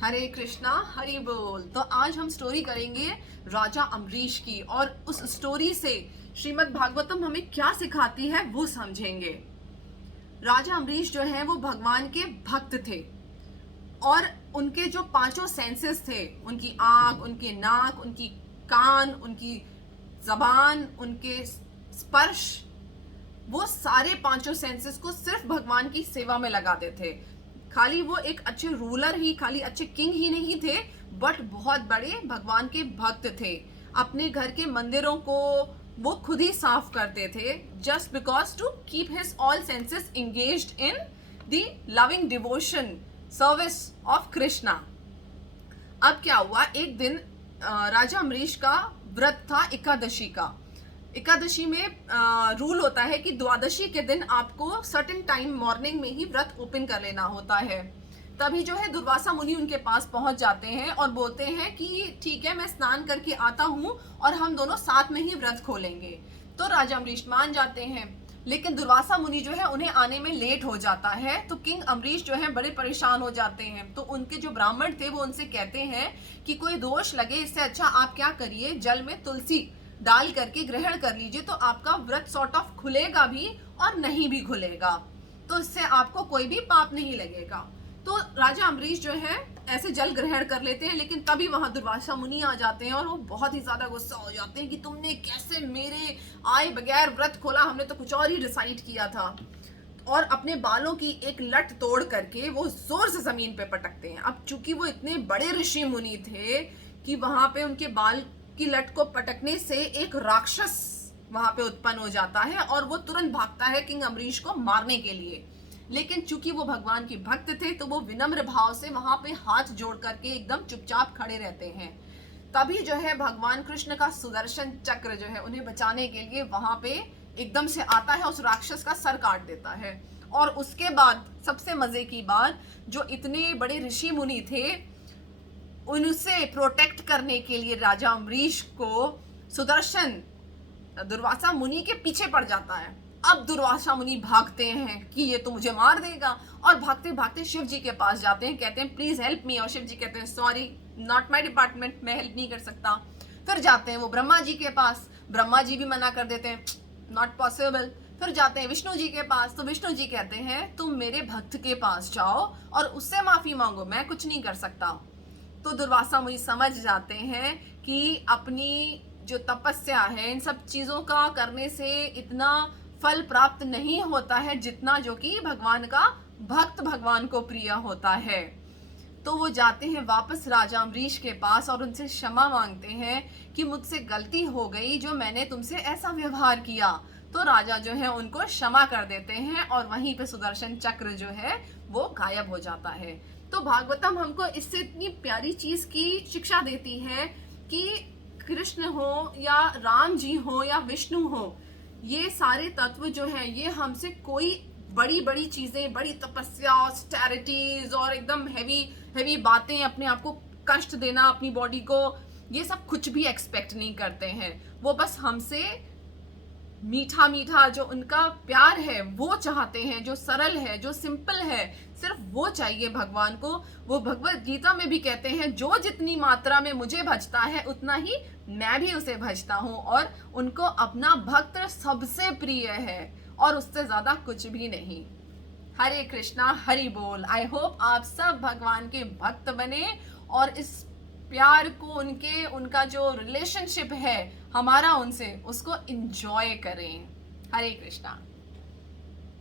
हरे कृष्णा हरि बोल। तो आज हम स्टोरी करेंगे राजा अम्बरीश की, और उस स्टोरी से श्रीमद् भागवतम हमें क्या सिखाती है वो समझेंगे। राजा अम्बरीश जो है वो भगवान के भक्त थे, और उनके जो पांचों सेंसेस थे, उनकी आंख, उनके नाक, उनकी कान, उनकी जबान, उनके स्पर्श, वो सारे पांचों सेंसेस को सिर्फ भगवान की सेवा में लगाते थे। खाली वो एक अच्छे रूलर ही, खाली अच्छे किंग ही नहीं थे, बट बहुत बड़े भगवान के भक्त थे। अपने घर के मंदिरों को वो खुद ही साफ करते थे, just because to keep his all senses engaged in the loving devotion service of Krishna. अब क्या हुआ, एक दिन राजा अम्बरीश का व्रत था एकादशी का। एकादशी में रूल होता है कि द्वादशी के दिन आपको सर्टेन टाइम मॉर्निंग में ही व्रत ओपन कर लेना होता है। तभी जो है दुर्वासा मुनि उनके पास पहुंच जाते हैं और बोलते हैं कि ठीक है, मैं स्नान करके आता हूं और हम दोनों साथ में ही व्रत खोलेंगे। तो राजा अम्बरीश मान जाते हैं, लेकिन दुर्वासा मुनि जो है उन्हें आने में लेट हो जाता है। तो किंग अम्बरीश जो है बड़े परेशान हो जाते हैं। तो उनके जो ब्राह्मण थे वो उनसे कहते हैं कि कोई दोष लगे, इससे अच्छा आप क्या करिए, जल में तुलसी डाल करके ग्रहण कर लीजिए, तो आपका व्रत सॉर्ट ऑफ खुलेगा भी और नहीं भी खुलेगा, तो इससे आपको कोई भी पाप नहीं लगेगा। तो राजा अम्बरीश जो है ऐसे जल ग्रहण कर लेते हैं, लेकिन तभी वहां दुर्वासा मुनि आ जाते हैं और वो बहुत ही ज्यादा गुस्सा हो जाते हैं कि तुमने कैसे मेरे आए बगैर व्रत खोला, हमने तो कुछ और ही डिसाइड किया था। और अपने बालों की एक लट तोड़ करके वो जोर से जमीन पे पटकते हैं। अब चूंकि वो इतने बड़े ऋषि मुनि थे कि वहां पे उनके बाल की लट को पटकने से एक राक्षस वहां पे उत्पन्न हो जाता है और वो तुरंत भागता है किंग अम्बरीश को मारने के लिए। लेकिन चूंकि वो भगवान के भक्त थे तो वो विनम्र भाव से वहां पे हाथ जोड़ करके एकदम चुपचाप खड़े रहते हैं। तभी जो है भगवान कृष्ण का सुदर्शन चक्र जो है उन्हें बचाने के लिए वहां पे एकदम से आता है, उस राक्षस का सर काट देता है। और उसके बाद सबसे मजे की बात, जो इतने बड़े ऋषि मुनि थे उनसे प्रोटेक्ट करने के लिए राजा अम्बरीश को सुदर्शन दुर्वासा मुनि के पीछे पड़ जाता है। अब दुर्वासा मुनि भागते हैं कि ये तो मुझे मार देगा, और भागते भागते शिव जी के पास जाते हैं, कहते हैं प्लीज हेल्प मी, और शिव जी कहते हैं सॉरी, नॉट माय डिपार्टमेंट, मैं हेल्प नहीं कर सकता। फिर जाते हैं वो ब्रह्मा जी के पास, ब्रह्मा जी भी मना कर देते हैं, नॉट पॉसिबल। फिर जाते हैं विष्णु जी के पास, तो विष्णु जी कहते हैं तुम मेरे भक्त के पास जाओ और उससे माफी मांगो, मैं कुछ नहीं कर सकता। तो दुर्वासा मुनि समझ जाते हैं कि अपनी जो तपस्या है, इन सब चीजों का करने से इतना फल प्राप्त नहीं होता है जितना जो कि भगवान का भक्त भगवान को प्रिय होता है। तो वो जाते हैं वापस राजा अम्बरीश के पास और उनसे क्षमा मांगते हैं कि मुझसे गलती हो गई, जो मैंने तुमसे ऐसा व्यवहार किया। तो राजा जो है उनको क्षमा कर देते हैं और वहीं पे सुदर्शन चक्र जो है वो गायब हो जाता है। तो भागवतम हमको इससे इतनी प्यारी चीज की शिक्षा देती है कि कृष्ण हो या राम जी हो या विष्णु हो, ये सारे तत्व जो है ये हमसे कोई बड़ी बड़ी चीजें, बड़ी तपस्या, ऑस्टेरिटीज और एकदम हैवी हैवी बातें, अपने आप को कष्ट देना, अपनी बॉडी को, ये सब कुछ भी एक्सपेक्ट नहीं करते हैं। वो बस हमसे मीठा मीठा जो उनका प्यार है वो चाहते हैं, जो सरल है, जो सिंपल है, सिर्फ वो चाहिए भगवान को। वो भगवत गीता में भी कहते हैं जो जितनी मात्रा में मुझे भजता है उतना ही मैं भी उसे भजता हूँ, और उनको अपना भक्त सबसे प्रिय है और उससे ज्यादा कुछ भी नहीं। हरे कृष्णा हरि बोल। आई होप आप सब भगवान के भक्त बने और इस प्यार को, उनका जो रिलेशनशिप है हमारा उनसे, उसको एंजॉय करें। हरे कृष्णा।